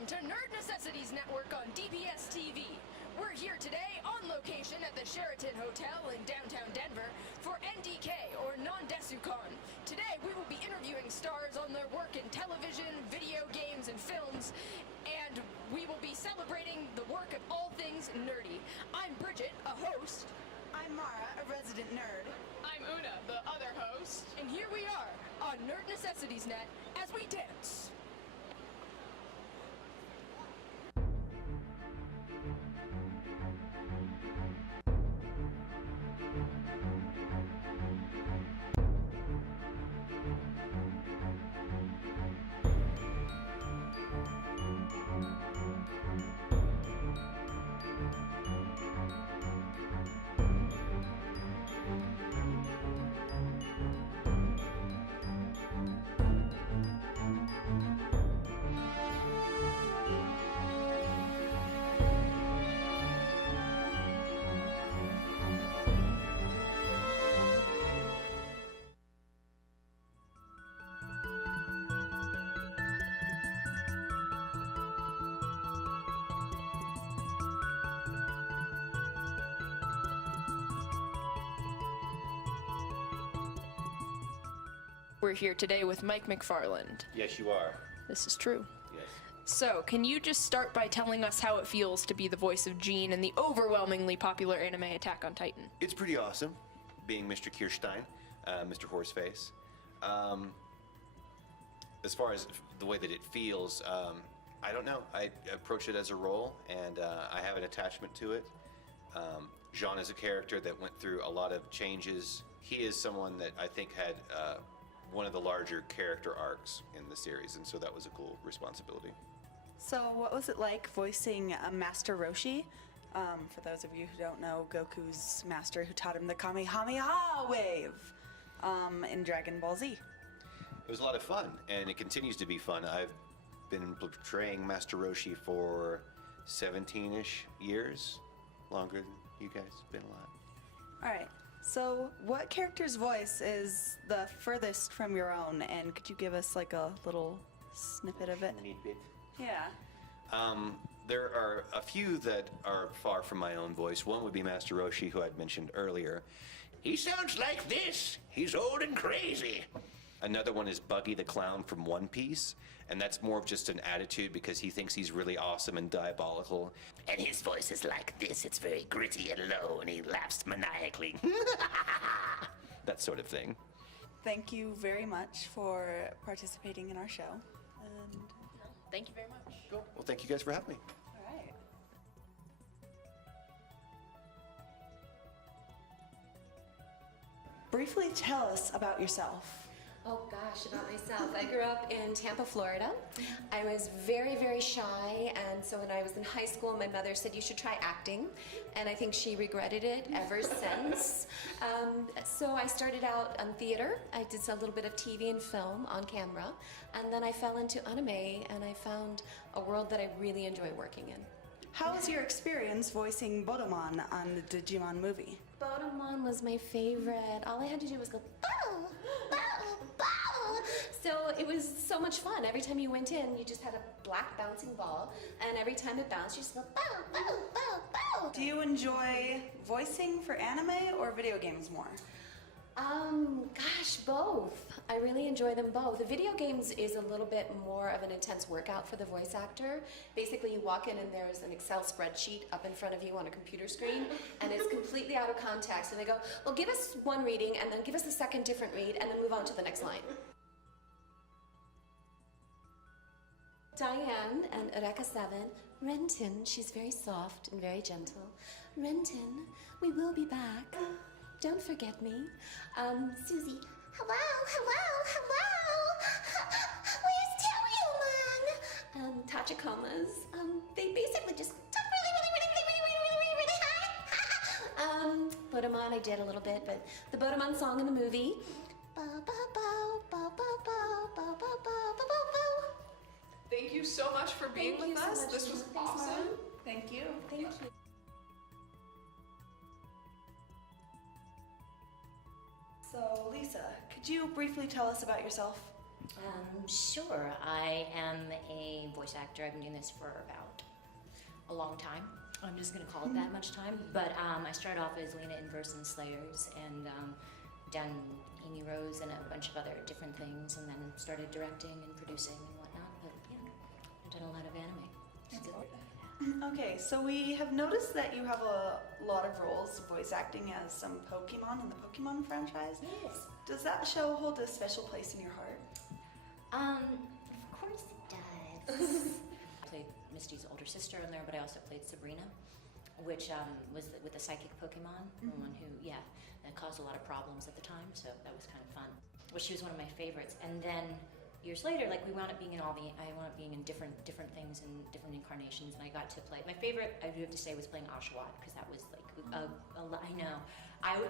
Welcome to Nerd Necessities Network on DBS TV. We're here today on location at the Sheraton Hotel in downtown Denver for NDK, or Nan Desu Con. Today we will be interviewing stars on their work in television, video games, and films, and we will be celebrating the work of all things nerdy. I'm Bridget, a host. I'm Mara, a resident nerd. I'm Una, the other host. And here we are on Nerd Necessities Net as we dance. We're here today with Mike McFarland. Yes, you are. This is true. Yes. So, can you just start by telling us how it feels to be the voice of Gene in the overwhelmingly popular anime Attack on Titan? It's pretty awesome being Mr. Kirstein, Mr. Horseface. As far as the way that it feels, I don't know. I approach it as a role, and I have an attachment to it. Jean is a character that went through a lot of changes. He is someone that I think had one of the larger character arcs in the series, and so that was a cool responsibility. So what was it like voicing Master Roshi? For those of you who don't know, Goku's master who taught him the Kamehameha wave in Dragon Ball Z. It was a lot of fun, and it continues to be fun. I've been portraying Master Roshi for 17-ish years, longer than you guys. It's been a lot. All right. So what character's voice is the furthest from your own, and could you give us like a little snippet of it? Yeah. There are a few that are far from my own voice. One would be Master Roshi, who I'd mentioned earlier. He sounds like this. He's old and crazy. Another one is Buggy the Clown from One Piece, and that's more of just an attitude because he thinks he's really awesome and diabolical. And his voice is like this. It's very gritty and low, and he laughs maniacally. That sort of thing. Thank you very much for participating in our show. And Thank you very much. Cool. Well, thank you guys for having me. all right. Briefly tell us about yourself. Oh gosh, about myself. I grew up in Tampa, Florida. I was very, very shy, and so when I was in high school, my mother said you should try acting, and I think she regretted it ever since. So I started out on theater. I did a little bit of TV and film on camera, and then I fell into anime, and I found a world that I really enjoy working in. How was your experience voicing Bodemon on the Digimon movie? Bodemon was my favorite. All I had to do was go, bow, bow, bow. So it was so much fun. Every time you went in, you just had a black bouncing ball, and every time it bounced, you just go, bow, bow, bow, bow. Do you enjoy voicing for anime or video games more? Gosh, both. I really enjoy them both. The video games is a little bit more of an intense workout for the voice actor. Basically, you walk in and there's an Excel spreadsheet up in front of you on a computer screen, and it's completely out of context. And they go, well, give us one reading, and then give us a second different read, and then move on to the next line. Diane and Eureka 7, Renton, she's very soft and very gentle. Renton, we will be back. Don't forget me. Susie, hello, hello, hello. Where's Toryumon? Tachicomas, they basically just talk really high. Bodemon, I did a little bit, but the Bodemon song in the movie. Thank you so much for being Thank you with so us. much, This was Mara. Thanks, awesome. Mara. Thank you. Thank you. So, Lisa, could you briefly tell us about yourself? Sure. I am a voice actor. I've been doing this for about a long time. I'm just going to call it that much time. But I started off as Lena in Verse and Slayers and done Amy Rose and a bunch of other different things, and then started directing and producing and whatnot. But yeah, I've done a lot of anime. It's good. Okay, so we have noticed that you have a lot of roles voice acting as some Pokemon in the Pokemon franchise. Yes. Does that show hold a special place in your heart? Of course it does. I played Misty's older sister in there, but I also played Sabrina, which was with the psychic Pokemon, the one who, that caused a lot of problems at the time, so that was kind of fun. Well, she was one of my favorites, and then years later, like I wound up being in different things and different incarnations, and I got to play. My favorite, I do have to say, was playing Oshawott, because that was like I know.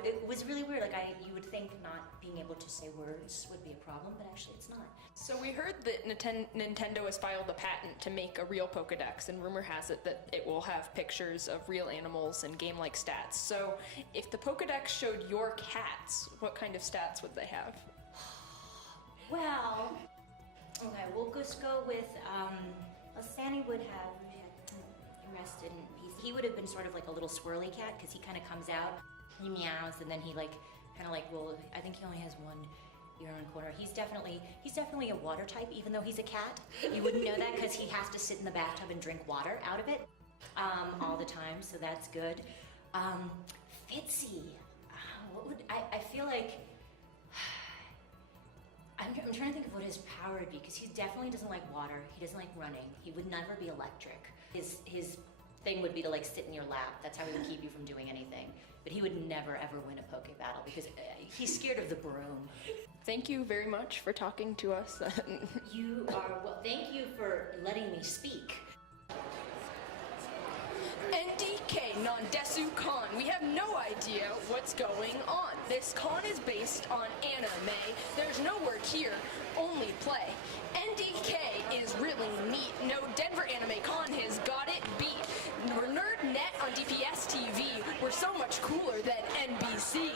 It was really weird. Like you would think not being able to say words would be a problem, but actually it's not. So we heard that Nintendo has filed a patent to make a real Pokedex, and rumor has it that it will have pictures of real animals and game-like stats. So if the Pokedex showed your cats, what kind of stats would they have? Well, okay, we'll just go with, Sandy would have rested, and he would have been sort of like a little swirly cat, because he kind of comes out, he meows, and then he I think he only has one ear in one corner. He's definitely a water type, even though he's a cat. You wouldn't know that, because he has to sit in the bathtub and drink water out of it, all the time, so that's good. Fitzy, I feel like, I'm trying to think of what his power would be, because he definitely doesn't like water. He doesn't like running. He would never be electric. His thing would be to like sit in your lap. That's how he would keep you from doing anything. But he would never ever win a Poke battle, because he's scared of the broom. Thank you very much for talking to us. You are well. Thank you for letting me speak. NDK, Nan Desu Con. We have no idea what's going on. This con is based on anime. There's no work here, only play. NDK is really neat. No, Denver Anime Con has got it beat. We're NerdNet on DPS TV. We're so much cooler than NBC.